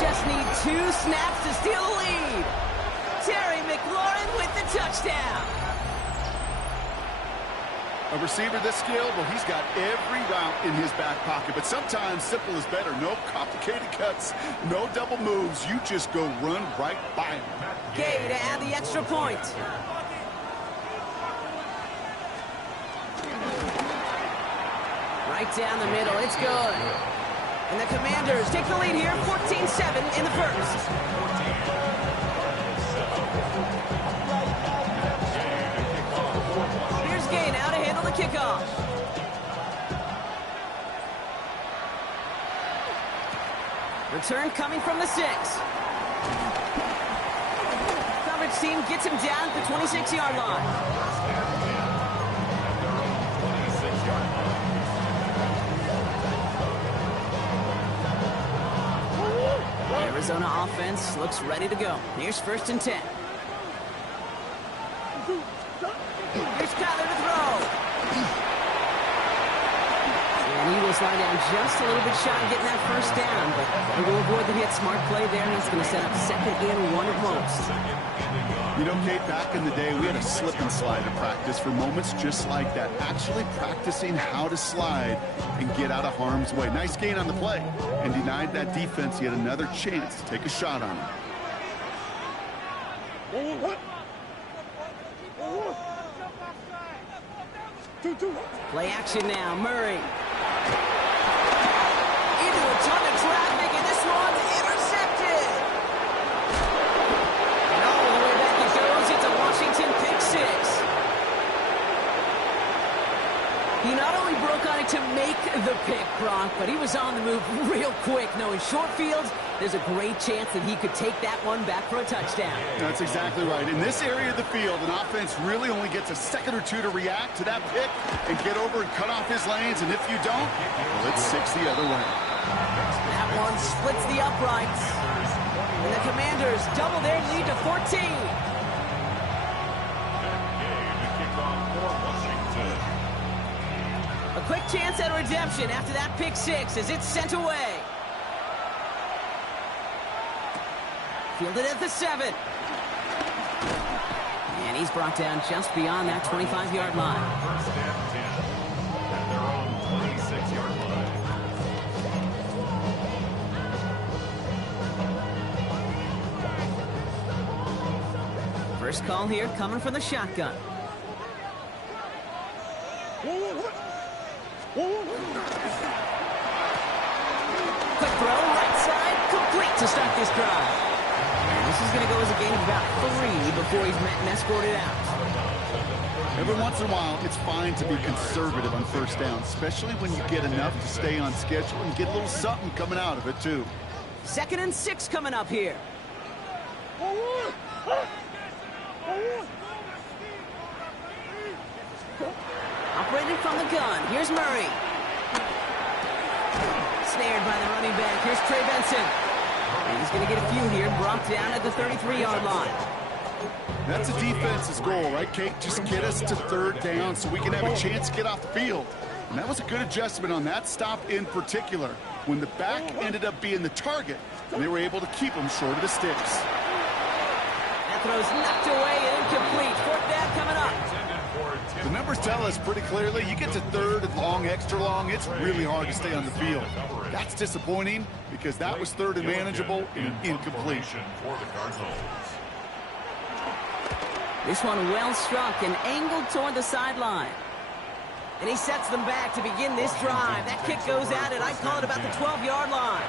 just need 2 snaps to steal the lead. Terry McLaurin with the touchdown. A receiver this skilled, well, he's got every route in his back pocket, but sometimes simple is better. No complicated cuts, no double moves. You just go run right by him. Gay to add the extra point. Right down the middle, it's good. And the Commanders take the lead here, 14-7 in the first. Here's Gay now to handle the kickoff. Return coming from the 6. Coverage team gets him down at the 26-yard line. Arizona offense looks ready to go. Here's 1st and 10. Here's Kyler to throw. And he will slide down just a little bit shy of getting that 1st down, but he will avoid the hit. Smart play there, and it's going to set up 2nd and 1 at most. You know, Kate, back in the day, we had a slip and slide in practice for moments just like that. Actually practicing how to slide and get out of harm's way. Nice gain on the play. And denied that defense yet another chance to take a shot on him. Play action now, Murray. Into a ton of traffic, and this one's intercepted. And all the way back it goes. It's a Washington pick 6. He not only broke on it to make the pick, Brock, but he was on the move real quick. Knowing short fields, there's a great chance that he could take that one back for a touchdown. That's exactly right. In this area of the field, an offense really only gets a second or two to react to that pick and get over and cut off his lanes. And if you don't, well, it's 6 the other way. That one splits the uprights. And the Commanders double their lead to 14. A quick chance at redemption after that pick 6 as it's sent away. Fielded at the 7. And he's brought down just beyond that 25-yard line. 1st and 10 at their own 26-yard line. First call here coming from the shotgun. Quick throw, right side, complete to start this drive. And this is going to go as a gain of about 3 before he's met and escorted out. Every once in a while, it's fine to be conservative on 1st down, especially when you get enough to stay on schedule and get a little something coming out of it, too. 2nd and 6 coming up here. Operated from the gun. Here's Murray. Snared by the running back. Here's Trey Benson. And he's going to get a few here. Brought down at the 33-yard line. That's a defense's goal, right, Kate? Just get us to 3rd down so we can have a chance to get off the field. And that was a good adjustment on that stop in particular. When the back ended up being the target, and they were able to keep him short of the sticks. That throw's knocked away and incomplete. 4th down coming up. The numbers tell us pretty clearly, you get to 3rd and long, extra long, it's really hard to stay on the field. That's disappointing because that was 3rd and manageable and incomplete. This one well struck and angled toward the sideline. And he sets them back to begin this drive. That kick goes at it. I'd call it about the 12-yard line.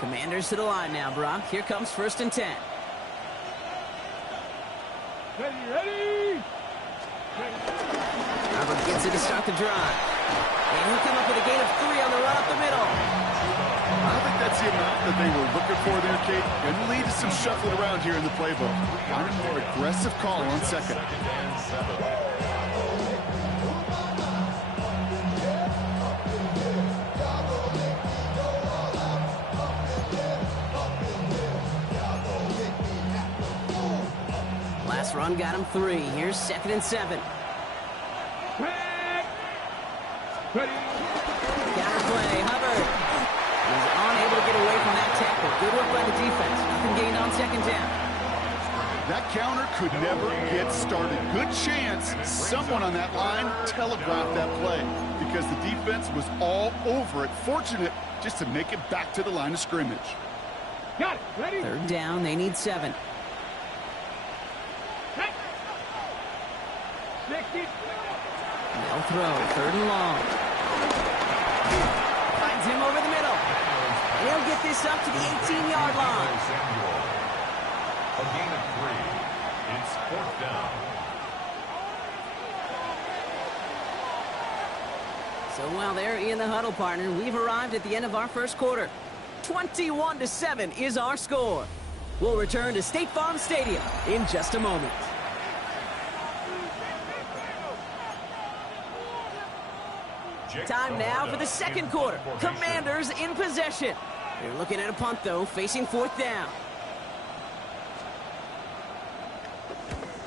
Commanders to the line now, Brock. Here comes 1st and 10. Ready. Robert gets it to start the drive. And he'll come up with a gain of 3 on the run up the middle. I don't think that's the amount that they were looking for there, Kate. And lead to some shuffling around here in the playbook. On a more aggressive call on 2nd. This run got him 3. Here's 2nd and 7. Ready. Counter play, Hubbard. He's unable to get away from that tackle. Good work by the defense. Nothing gained on 2nd down. That counter could never get started. Good chance someone on that line telegraphed that play because the defense was all over it. Fortunate just to make it back to the line of scrimmage. Got it. Ready. 3rd down, they need 7. Hey. 60. They'll throw, 3rd and long. Finds him over the middle. And he'll get this up to the 18-yard line. A gain of 3. It's 4th down. So while they're in the huddle, partner, we've arrived at the end of our first quarter. 21-7 is our score. We'll return to State Farm Stadium in just a moment. Time now for the 2nd quarter. Commanders in possession. They're looking at a punt, though, facing 4th down.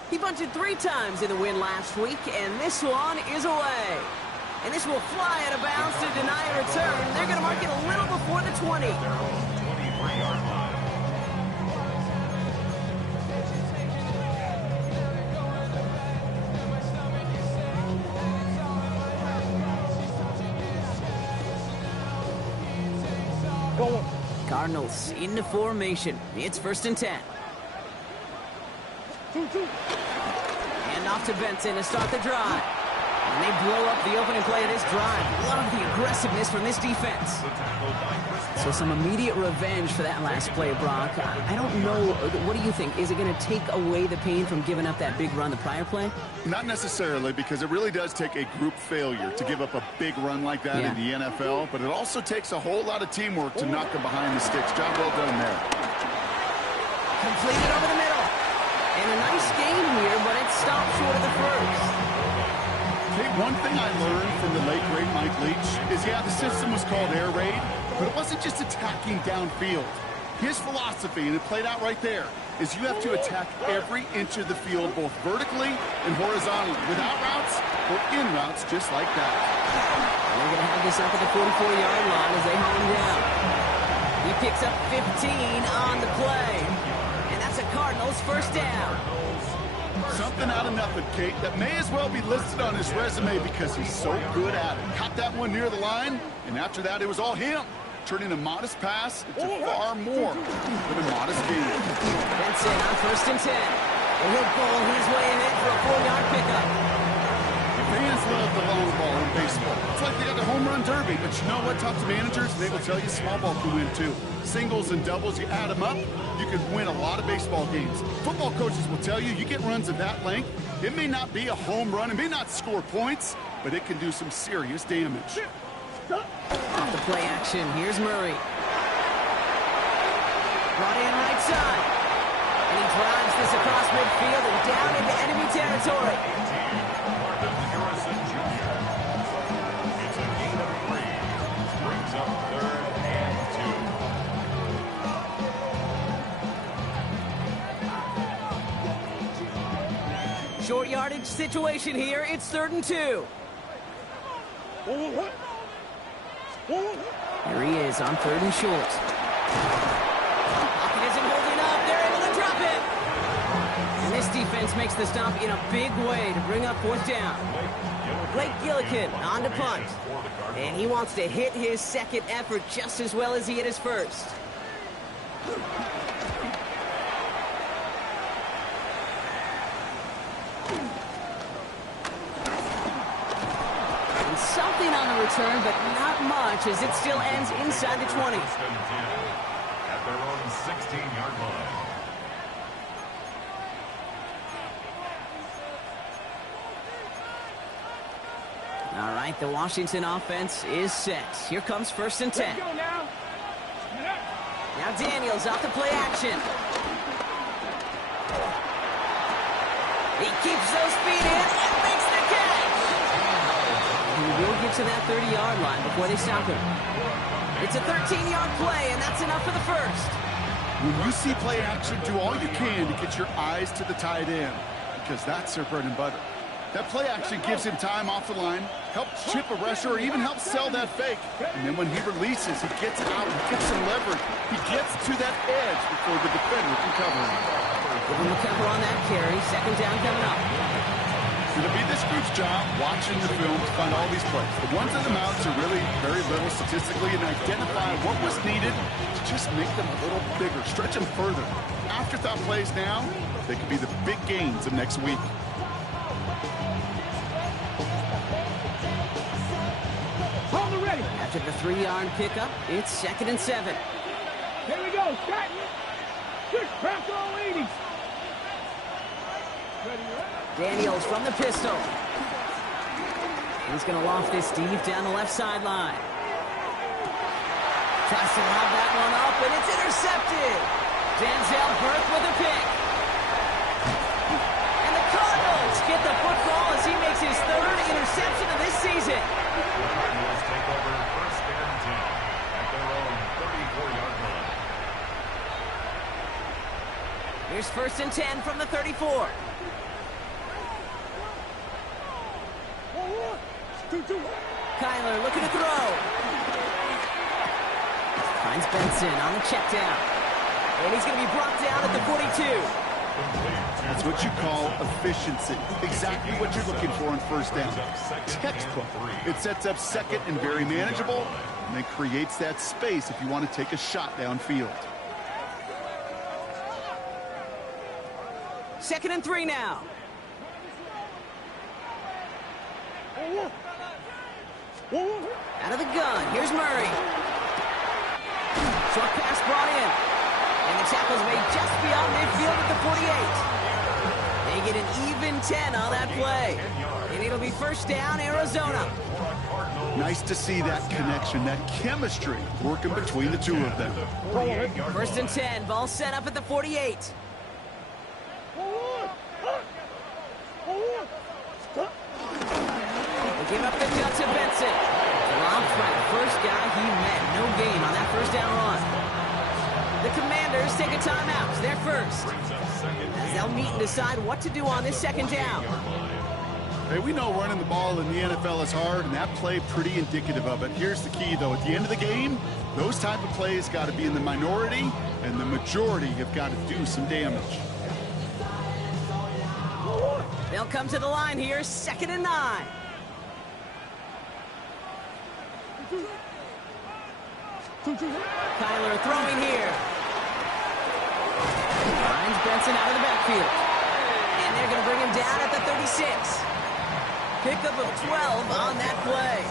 He bunted 3 times in the win last week, and this one is away. And this will fly out of bounds to deny a return. They're going to mark it a little before the 20. Cardinals into formation. It's 1st and 10. 2-2. And off to Benson to start the drive. And they blow up the opening play of this drive. Love the aggressiveness from this defense. So some immediate revenge for that last play, Brock. I don't know. What do you think? Is it going to take away the pain from giving up that big run the prior play? Not necessarily, because it really does take a group failure to give up a big run like that in the NFL, but it also takes a whole lot of teamwork to knock them behind the sticks. Job well done there. Completed over the middle. And a nice game here, but it stopped short of the first. Hey, one thing I learned from the late, great Mike Leach is, the system was called air raid, but it wasn't just attacking downfield. His philosophy, and it played out right there, is you have to attack every inch of the field, both vertically and horizontally, without routes or in routes, just like that. And they're going to have this up at the 44-yard line as they hold him down. He picks up 15 on the play, and that's a Cardinals 1st down. Something out of nothing, Kate, that may as well be listed on his resume because he's so good at it. Caught that one near the line, and after that, it was all him, turning a modest pass into far more than a modest gain. Benson on 1st and 10. And he'll pull his way ahead for a 4-yard pickup. Fans love the long ball in baseball. It's like they got the home run derby, but you know what? Talk to managers, and they will tell you small ball can win too. Singles and doubles, you add them up, you can win a lot of baseball games. Football coaches will tell you, you get runs of that length, it may not be a home run, it may not score points, but it can do some serious damage. Off the play action, here's Murray. Brought in right side. And he drives this across midfield and down into enemy territory. It's a gain of 3. Brings up 3rd and 2. Short yardage situation here. It's 3rd and 2. Here he is on 3rd and short. Pocket isn't holding up. They're able to drop it. And this defense makes the stop in a big way to bring up 4th down. Blake Gillikin on to punt. And he wants to hit his 2nd effort just as well as he hit his 1st. And something on the return, but not much as it still ends inside the 20. At their own 16-yard line. All right, the Washington offense is set. Here comes 1st and 10. Go now. Now Daniels off the play action. He keeps those feet in and makes the catch. He will get to that 30-yard line before they stop him. It's a 13-yard play, and that's enough for the 1st. When you see play action, do all you can to get your eyes to the tight end. because that's their bread and butter. That play action gives him time off the line, helps chip a rusher, or even helps sell that fake. And then when he releases, he gets out, he gets some leverage. He gets to that edge before the defender can cover him. Give him a cover on that carry. Second down coming up. It's going to be this group's job watching the film to find all these plays. The ones in the mountains are really very little statistically, and identify what was needed to just make them a little bigger, stretch them further. Afterthought plays now, they could be the big gains of next week. After the 3-yard pickup, it's 2nd and 7. Here we go. Shot. Good crack all 80. Daniels from the pistol. He's going to loft this deep down the left sideline. Tries to lob that one up, and it's intercepted. Denzel Burke with a pick. And the Cardinals get the football as he makes his 3rd interception of this season. Cardinals take over 1st and 10 at their own 34-yard line. Here's 1st and 10 from the 34. Kyler looking to throw. Finds Benson on the check down. And he's going to be brought down at the 42. That's what you call efficiency. Exactly what you're looking for on 1st down. Textbook. It sets up 2nd and very manageable, and it creates that space if you want to take a shot downfield. 2nd and 3 now. Out of the gun, here's Murray. Short pass brought in. And the tackle's made just beyond midfield at the 48. They get an even 10 on that play. And it'll be 1st down, Arizona. Nice to see that connection, that chemistry working between the two of them. 1st and 10, ball set up at the 48. They give up the cut to Benson. Dropped by the first guy he met. No gain on that 1st down run. The Commanders take a timeout. They're first. As they'll meet and decide what to do on this 2nd down. Hey, we know running the ball in the NFL is hard, and that play pretty indicative of it. Here's the key, though. At the end of the game, those type of plays got to be in the minority, and the majority have got to do some damage. They'll come to the line here, 2nd and 9. Kyler throwing here. Finds Benson out of the backfield. And they're going to bring him down at the 36. Pickup of 12 on that play.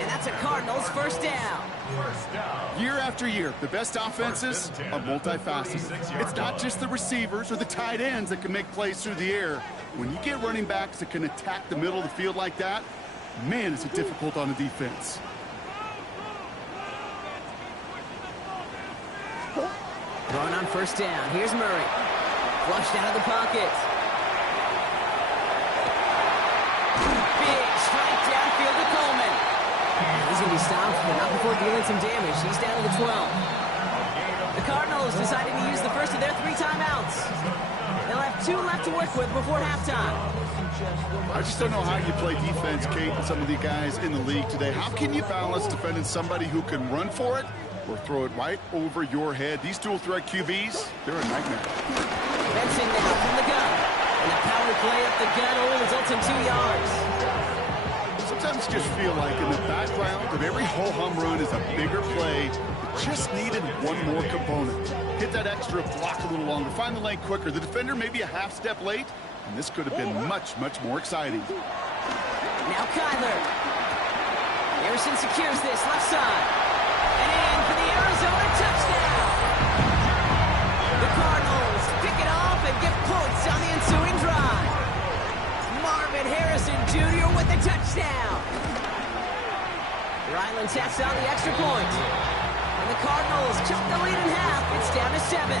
And that's a Cardinals 1st down. Year after year, the best offenses are multifaceted. It's not just the receivers or the tight ends that can make plays through the air. When you get running backs that can attack the middle of the field like that, man, is it difficult on the defense. Throwing on 1st down. Here's Murray. Flushed out of the pocket. Big strike downfield to Coleman. He's going to be stopped, but not before dealing some damage. He's down to the 12. The Cardinals decided to use the first of their 3 timeouts. They'll have 2 left to work with before halftime. I just don't know how you play defense, Kate, with some of the guys in the league today. How can you balance defending somebody who can run for it or throw it right over your head? These dual threat QBs, they're a nightmare. Benson now from the gun. And the power play up the gut only results in 2 yards. Sometimes you just feel like in the background of every ho-hum run is a bigger play. It just needed one more component. Hit that extra block a little longer. Find the lane quicker. The defender maybe a half step late, and this could have been much, much more exciting. Now Kyler. Harrison secures this left side. And in for the Arizona touchdown. The Cardinals pick it off and get points on the ensuing drive. Marvin Harrison Jr. with the touchdown. Ryland tacks on the extra point. And the Cardinals cut the lead in half. It's down to 7.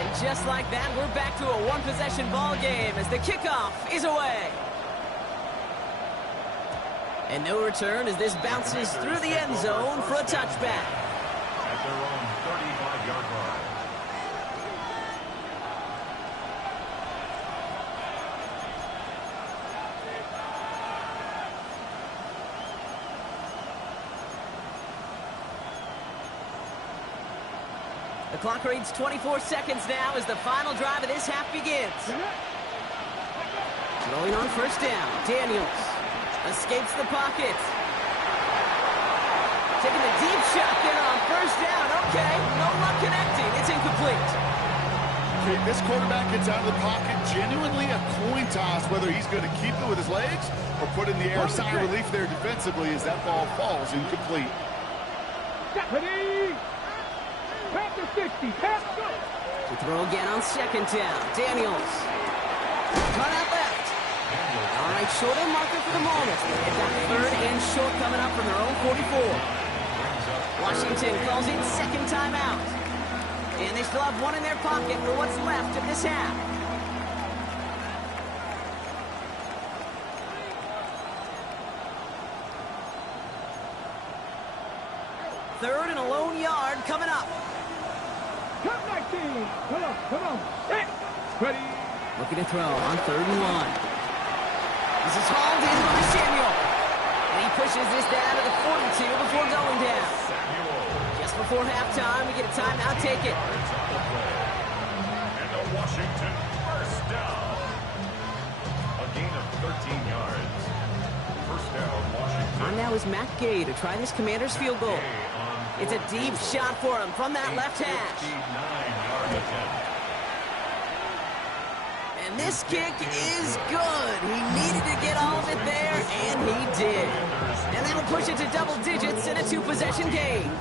And just like that, we're back to a 1-possession ball game as the kickoff is away. And no return as this bounces through the end zone for a touchback. At their own 35-yard line. The clock reads 24 seconds now as the final drive of this half begins. Throwing on first down, Daniels escapes the pocket. Taking the deep shot there on first down. Okay, no luck connecting. It's incomplete. Okay, this quarterback gets out of the pocket, genuinely a coin toss whether he's going to keep it with his legs or put it in the air. Sign of relief there defensively as that ball falls incomplete. Ready? Pass to 60. Pass, go. To throw again on second down. Daniels. Cut out left. All right, short of the marker for the moment. They've got third and short coming up from their own 44. Washington calls in second timeout. And they still have one in their pocket for what's left of this half. Third and a lone yard coming up. Cut 19. Come on. Hey. Ready? Looking to throw on third and one. This is hauled in by Samuel. And he pushes this down to the 42 before going down. Just before halftime, we get a timeout. Take it. And the Washington first down. A gain of 13 yards. First down, Washington. On now is Matt Gay to try this Commander's field goal. It's a deep shot for him from that left hash. 59-yard attempt. And this kick is good. He needed to get all of it there, and he did. And that'll push it to double digits in a two-possession game.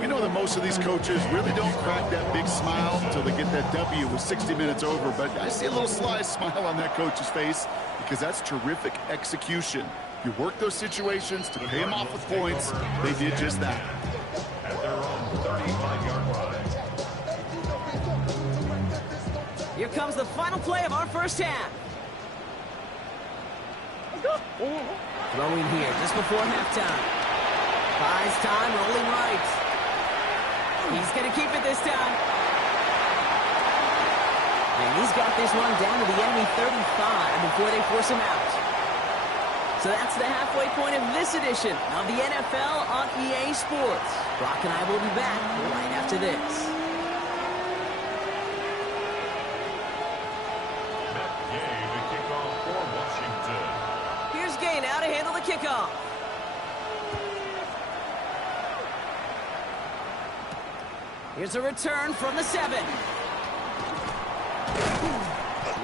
We know that most of these coaches really don't crack that big smile until they get that W with 60 minutes over, but I see a little sly smile on that coach's face because that's terrific execution. You work those situations to pay them off with points. They did just that. At their own 35-yard line. Here comes the final play of our first half. Throwing here just before halftime. Buys time, rolling right. He's going to keep it this time. And he's got this one down to the enemy 35 before they force him out. So that's the halfway point of this edition of the NFL on EA Sports. Brock and I will be back right after this. Here's Gay now to handle the kickoff. Here's a return from the 7.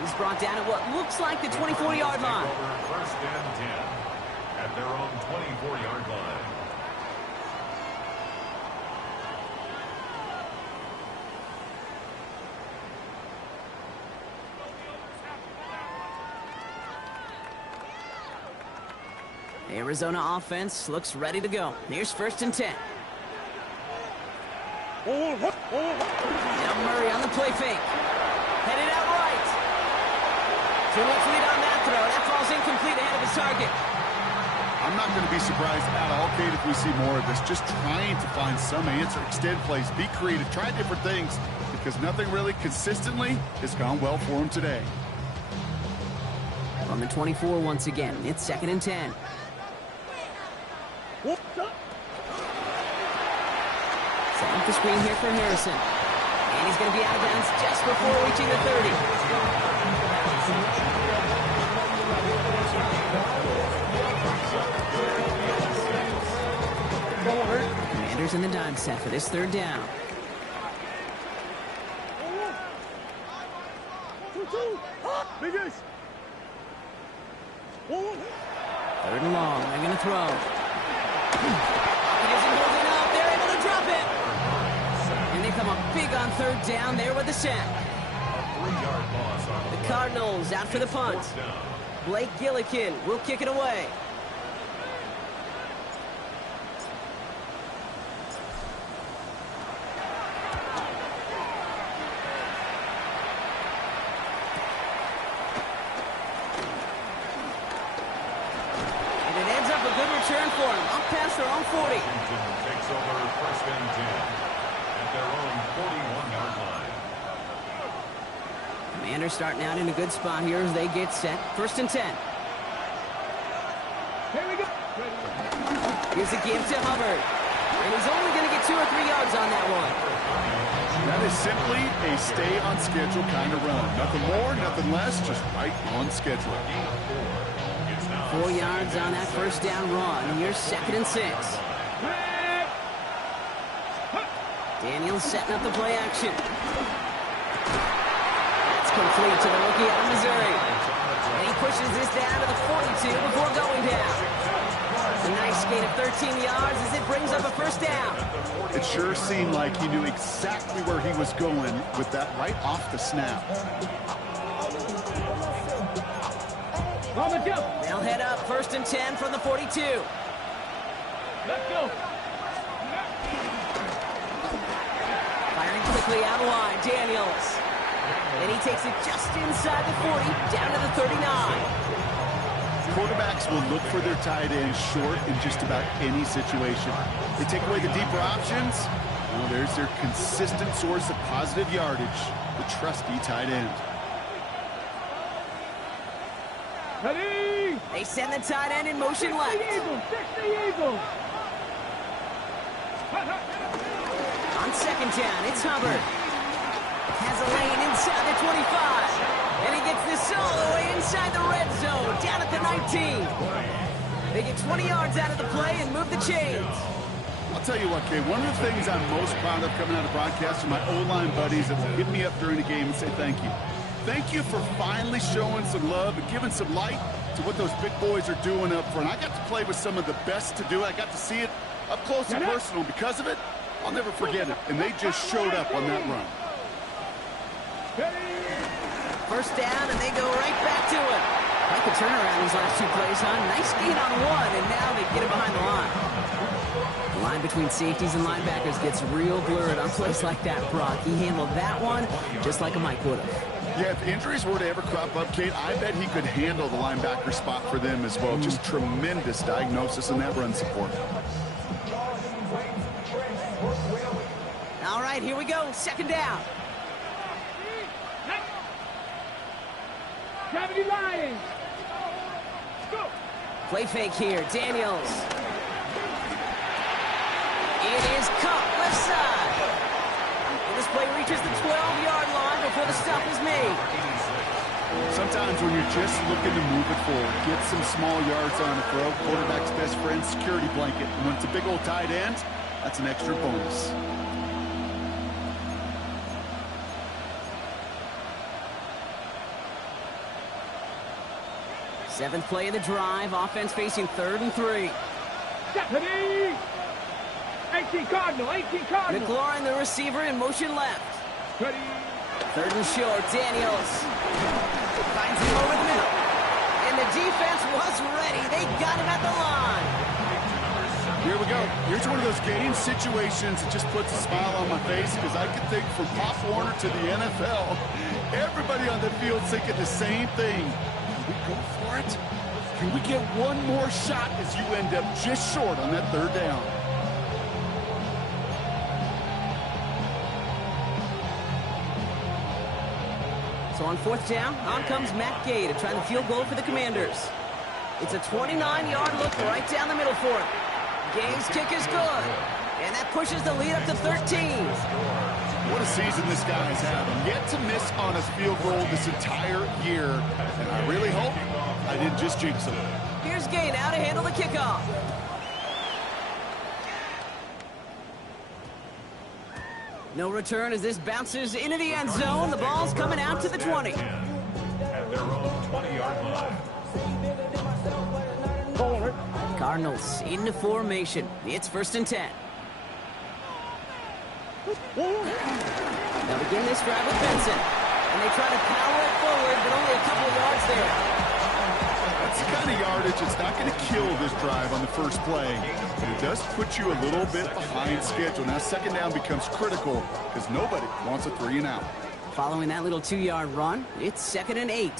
He's brought down at what looks like the 24-yard line. First and 10 at their own 24-yard line. The Arizona offense looks ready to go. Here's first and 10. Now Murray on the play fake. Headed out right. Too much lead on that throw. That falls incomplete ahead of his target. I'm not going to be surprised at all, Kate, if we see more of this. Just trying to find some answer, extend plays, be creative, try different things, because nothing really consistently has gone well for him today. On the 24 once again. It's second and 10. Set up the screen here for Harrison. And he's going to be out of bounds just before reaching the 30. Commanders in the dime set for this third down. Third and long. They're going to throw. He isn't holding up. They're able to drop it. And they come up big on third down there with the sack. A 3-yard loss on The Cardinals out for the punt. Blake Gillikin will kick it away. churn for him. Up past their own 40. Washington takes over first and 10 at their own 41-yard line. Commanders starting out in a good spot here as they get set. First and 10. Here we go. Here's a give to Hubbard. And he's only going to get 2 or 3 yards on that one. That is simply a stay on schedule kind of run. Nothing more, nothing less, just right on schedule. 4 yards on that first down run. Here's second and 6. Daniels setting up the play action. That's complete to the rookie out of Missouri. And he pushes this down to the 42 before going down. A nice gain of 13 yards as it brings up a first down. It sure seemed like he knew exactly where he was going with that right off the snap. They'll head up first and 10 from the 42. Let's go. Firing quickly out of line, Daniels. And he takes it just inside the 40, down to the 39. Quarterbacks will look for their tight end short in just about any situation. They take away the deeper options. Well, there's their consistent source of positive yardage, the trusty tight end. Ready. They send the tight end in motion left. Fix the Eagles. On second down, it's Hubbard. Has a lane inside the 25. And he gets this all the way inside the red zone, down at the 19. They get 20 yards out of the play and move the chains. I'll tell you what, Kay, one of the things I'm most proud of coming out of broadcast are my O-line buddies that will hit me up during the game and say thank you. Thank you for finally showing some love and giving some light to what those big boys are doing up front. I got to play with some of the best to do it. I got to see it up close and personal. Because of it, I'll never forget it. And they just showed up on that run. First down, and they go right back to it. Like a turnaround these last 2 plays, huh? Nice gain on 1, and now they get it behind the line. The line between safeties and linebackers gets real blurred on plays like that, Brock. He handled that one just like a Mike would have. Yeah, if injuries were to ever crop up, Kate, I bet he could handle the linebacker spot for them as well. Just tremendous diagnosis in that run support. All right, here we go. Second down. Gravity Lions. Go. Play fake here. Daniels. It is Cup left side. And this play reaches the 12-yard line before the stop is made. Sometimes when you're just looking to move it forward, get some small yards on a throw, quarterback's best friend, security blanket. And when it's a big old tight end, that's an extra bonus. Seventh play of the drive. Offense facing 3rd and 3. Ready. 18 Cardinal. McLaurin, the receiver, in motion left. Ready. 3rd and short. Daniels finds him over the middle. And the defense was ready. They got him at the line. Here we go. Here's one of those game situations that just puts a smile on my face because I could think from Pop Warner to the NFL, everybody on the field thinking the same thing. Can we go for it? Can we get one more shot as you end up just short on that 3rd down? So on 4th down, on comes Matt Gay to try the field goal for the Commanders. It's a 29-yard look right down the middle for him. Gay's kick is good. And that pushes the lead up to 13. What a season this guy's having. Yet to miss on a field goal this entire year. And I really hope I didn't just jinx him. Here's Gay now to handle the kickoff. No return as this bounces into the end zone. The ball's coming out to the 20. At their own 20-yard line. Cardinals into formation. It's 1st and 10. They'll begin this drive with Benson. And they try to power it forward, but only a couple of yards there. That's the kind of yardage that's not going to kill this drive on the first play. But it does put you a little bit behind schedule. Now 2nd down becomes critical because nobody wants a 3 and out. Following that little 2-yard run, it's 2nd and 8.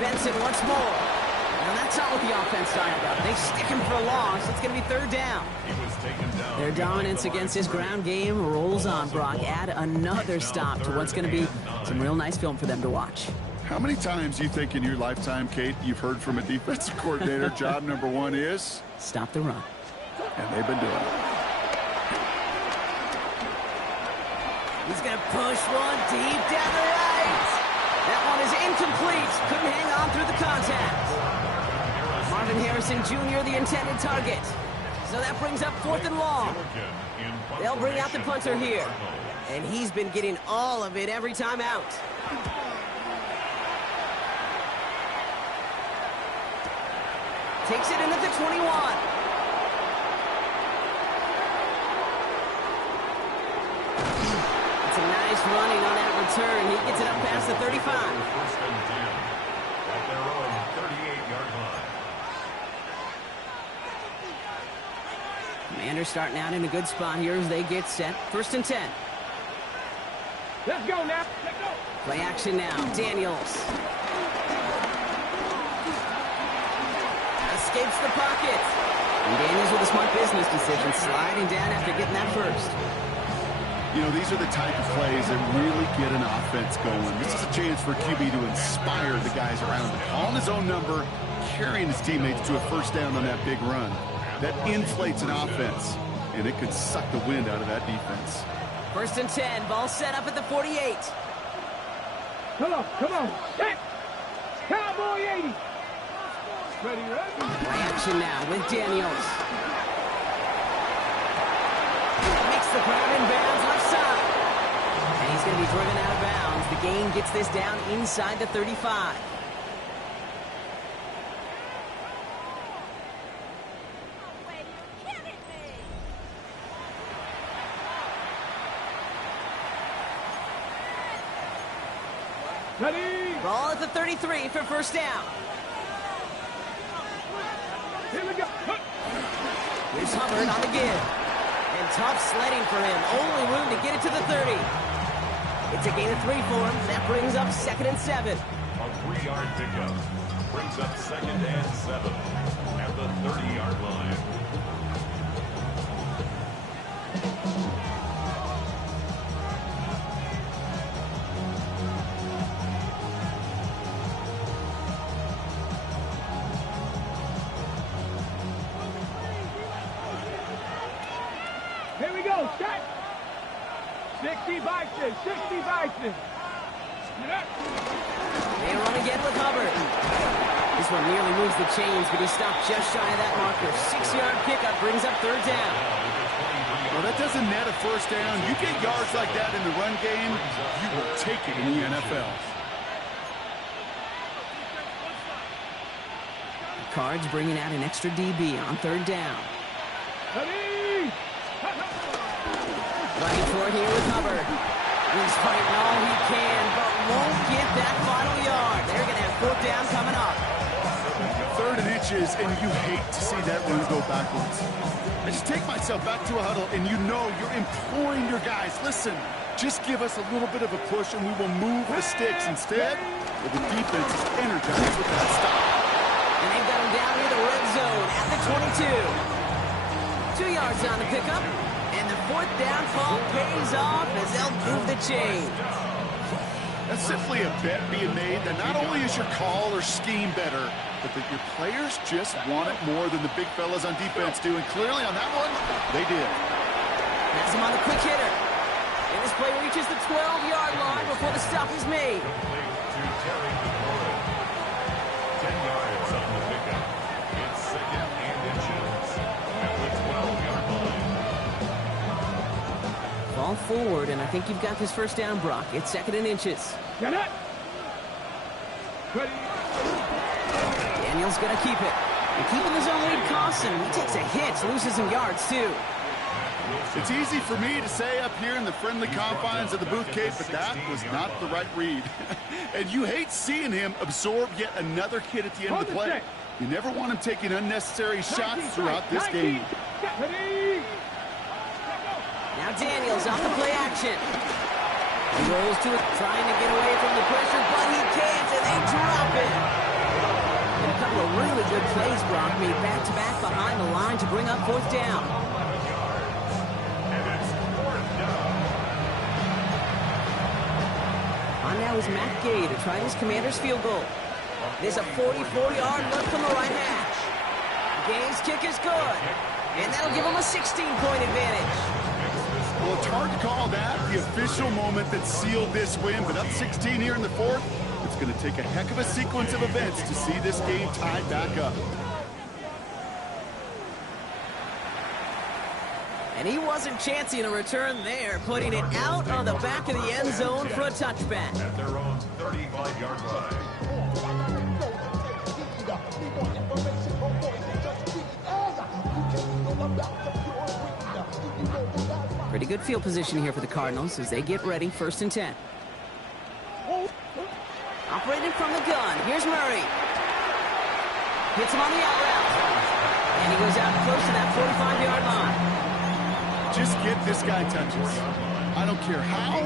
Benson once more. Now that's not what the offense styled up. They stick him for a loss. It's going to be third down. Their dominance against this ground game rolls on, Brock. Add another stop to what's going to be some real nice film for them to watch. How many times do you think in your lifetime, Kate, you've heard from a defensive coordinator, job number one is? Stop the run. And they've been doing it. He's going to push one deep down the right. That one is incomplete. Couldn't hang on through the contact. Marvin Harrison Jr., the intended target. So that brings up 4th and long. They'll bring out the punter here. And he's been getting all of it every time out. Takes it in at the 21. It's a nice running on that return. He gets it up past the 35. First and 10 at their own 38-yard line. Commanders starting out in a good spot here as they get set. 1st and 10. Let's go now. Let's go. Play action now. Daniels. Escapes the pocket. And Daniels with a smart business decision, sliding down after getting that first. You know, these are the type of plays that really get an offense going. This is a chance for QB to inspire the guys around him. On his own number, carrying his teammates to a first down on that big run. That inflates an offense, and it could suck the wind out of that defense. 1st and 10, ball set up at the 48. Come on. Set. Cowboy 80. Ready, ready. Play action now with Daniels. Makes the grab in bounds left side. And he's going to be driven out of bounds. The gain gets this down inside the 35. Ready. Ball at the 33 for first down. Here we go. Here's Hubbard on the give. And tough sledding for him. Only room to get it to the 30. It's a gain of 3 for him. That brings up 2nd and 7. A 3-yard pickup brings up 2nd and 7 at the 30-yard line. Here we go. Set. 60 Bison. 60 Bison. Get up. They run again with Hubbard. This one nearly moves the chains, but he stopped just shy of that marker. 6-yard pickup brings up 3rd down. Well, that doesn't net a first down. You get yards like that in the run game, you will take it in the NFL. The Cards bringing out an extra DB on 3rd down. Ready. Running for it here with Hubbard. He's fighting all he can, but won't get that final yard. They're going to have 4th down coming up. 3rd and inches, and you hate to see that run go backwards. I just take myself back to a huddle, and you know you're imploring your guys, listen, just give us a little bit of a push, and we will move the sticks. Instead, well, the defense is energized with that stop. And they've got him down near the red zone at the 22. 2 yards on the pickup. And the 4th down call pays off as they'll move the chain. That's simply a bet being made that not only is your call or scheme better, but that your players just want it more than the big fellas on defense do. And clearly on that one, they did. Has him on the quick hitter. And this play reaches the 12-yard line before the stop is made. Complete to Terry McLaurin. 10 yards on the pickup. It's 2nd and inches at the 12-yard line. Ball forward, and I think you've got this first down, Brock. It's 2nd and inches. Get it. Ready. Daniels going to keep it. And keeping his own lead costs him. He takes a hit, loses some yards, too. It's easy for me to say up here in the friendly confines of the booth, Kate, but that was not the right read. And you hate seeing him absorb yet another hit at the end of the play. You never want him taking unnecessary shots throughout this game. Ready. Now Daniels off the play action. He rolls to it, trying to get away from the pressure, but he can't, and they drop it. And a couple of really plays, Brock, made back-to-back behind the line to bring up fourth down. And it's fourth down. On now is Matt Gay to try this Commander's field goal. There's a 44-yard look from the right hash. Gay's kick is good, and that'll give him a 16-point advantage. Well, it's hard to call that the official moment that sealed this win, but up 16 here in the fourth, it's going to take a heck of a sequence of events to see this game tied back up. And he wasn't chancing a return there, putting it out on the back of the end zone for a touchback. At their own 35-yard line. Pretty good field position here for the Cardinals as they get ready, 1st and 10. Operating from the gun, here's Murray. Hits him on the out route. And he goes out close to that 45-yard line. Just get this guy touches. I don't care how,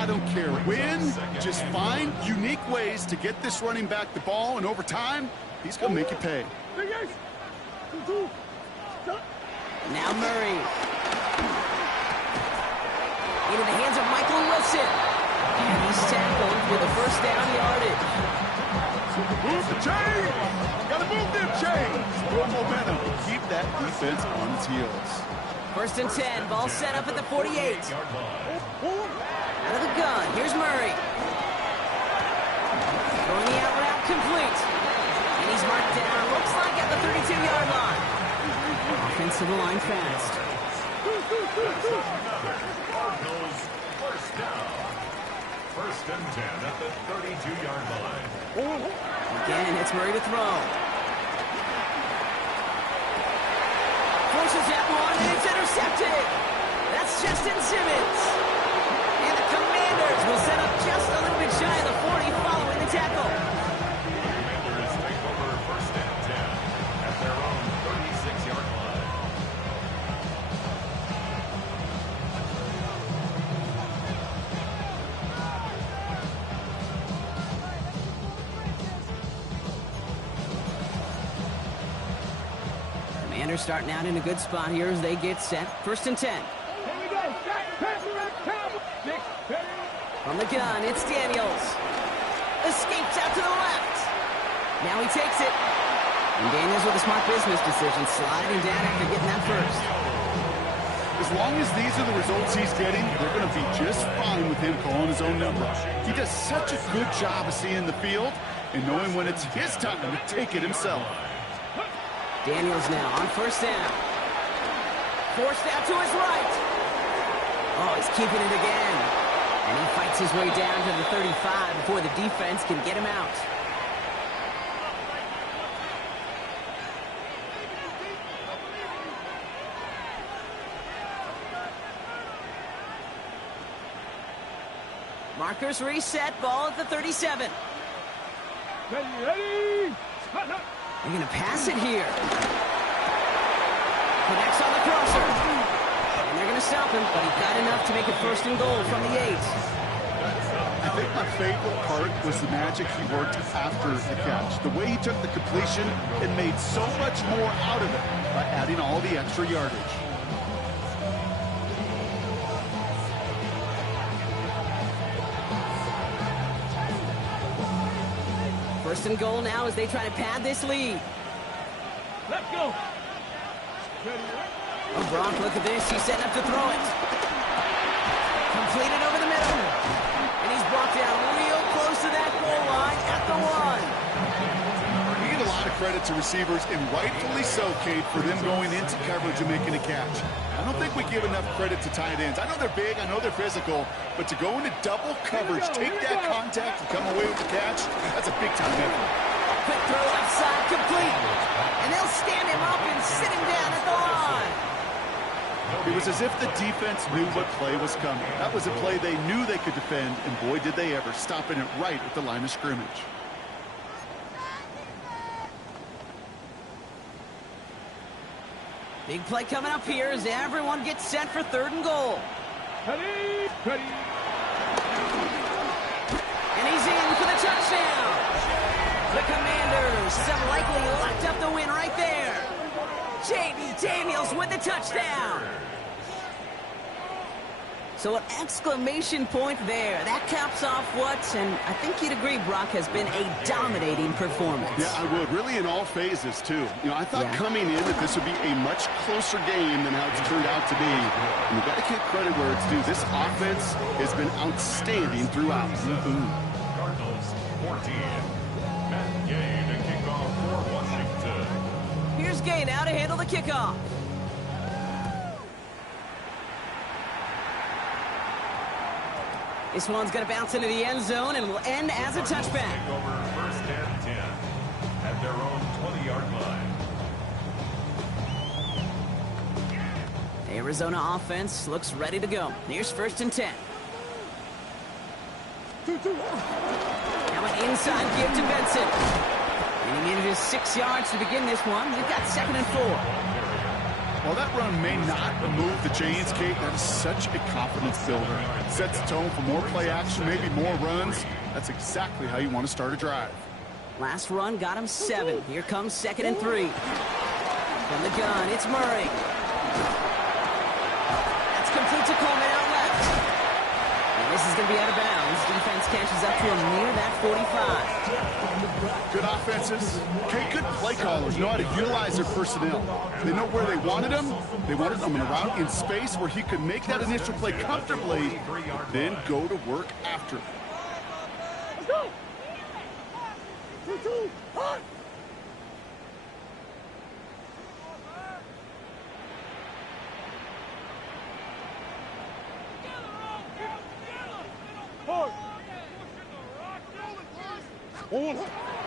I don't care when. Just find unique ways to get this running back the ball, and over time, he's going to make you pay. Now Murray. Into the hands of Michael Wilson. And he's tackled for the first down yardage. Move the chain! Gotta move them chains! More momentum to keep that defense on its heels. 1st and 10, ball set up at the 48. Out of the gun, here's Murray. Throwing the out route complete. And he's marked down, looks like at the 32-yard line. Offensive line fast. Cardinals first down. 1st and 10 at the 32-yard line. Again, it's Murray to throw. Forces that one, and it's intercepted. That's Justin Simmons. And the Commanders will set up just a little bit shy of the 40 following the tackle. Commanders take over 1st and 10 at their own 36-yard line. Commanders starting out in a good spot here as they get set. 1st and 10. Here we go. From the gun, it's Daniels. Escapes out to the left. Now he takes it. And Daniels with a smart business decision, sliding down after getting that first. As long as these are the results he's getting, they're going to be just fine with him calling his own number. He does such a good job of seeing the field and knowing when it's his time to take it himself. Daniels now on 1st down. Forced out to his right. Oh, he's keeping it again. And he fights his way down to the 35 before the defense can get him out. Markers reset, ball at the 37. Ready? They're going to pass it here. Connects on the crosser. And they're going to stop him, but he got enough to make it 1st and goal from the 8. I think my favorite part was the magic he worked after the catch. The way he took the completion and made so much more out of it by adding all the extra yardage. First and goal now as they try to pad this lead. Let's go. Oh, Brock, look at this. He's setting up to throw it. Completed over the middle. And he's brought down real close to that goal line at the 1. You get a lot of credit to receivers, and rightfully so, Kate, for them going into coverage and making a catch. I don't think we give enough credit to tight ends. I know they're big, I know they're physical, but to go into double coverage, take that contact, and come away with the catch, that's a big-time effort. Quick throw left side, complete. And they'll stand him up and sit him down at the line. It was as if the defense knew what play was coming. That was a play they knew they could defend, and boy, did they ever, stopping it right at the line of scrimmage. Big play coming up here as everyone gets set for 3rd and goal. Ready? Ready. And he's in for the touchdown. The Commanders some likely locked up the win right there. Jaden Daniels with the touchdown. So an exclamation point there. That caps off what, and I think you'd agree, Brock, has been a dominating performance. Yeah, I would. Really in all phases, too. You know, I thought coming in that this would be a much closer game than how it's turned out to be. And you've got to give credit where it's due. This offense has been outstanding throughout. Cardinals 14. Matt Gay to kick off for Washington. Here's Gay now to handle the kickoff. This one's going to bounce into the end zone and will end as a touchback. Take over first and 10 at their own 20-yard line. Arizona offense looks ready to go. Here's first and 10. Now an inside give to Benson. And he needed his 6 yards to begin this one. We've got second and 4. While that run may not move the chains, Kate, that is such a confidence builder. It sets the tone for more play action, maybe more runs. That's exactly how you want to start a drive. Last run got him 7. Here comes second and 3. From the gun, it's Murray. That's complete to Coleman out left. And this is going to be out of bounds. Defense catches up to him near that 45. Good offenses. Okay, good play callers know how to utilize their personnel. They know where they wanted him. They wanted him in a route in space where he could make that initial play comfortably, then go to work after it. Let's go. 2-2, hot.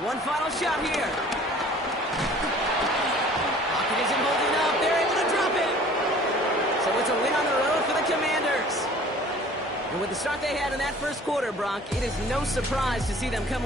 One final shot here. Pocket isn't holding up. They're able to drop it. So it's a win on the road for the Commanders. And with the start they had in that first quarter, Brock, it is no surprise to see them come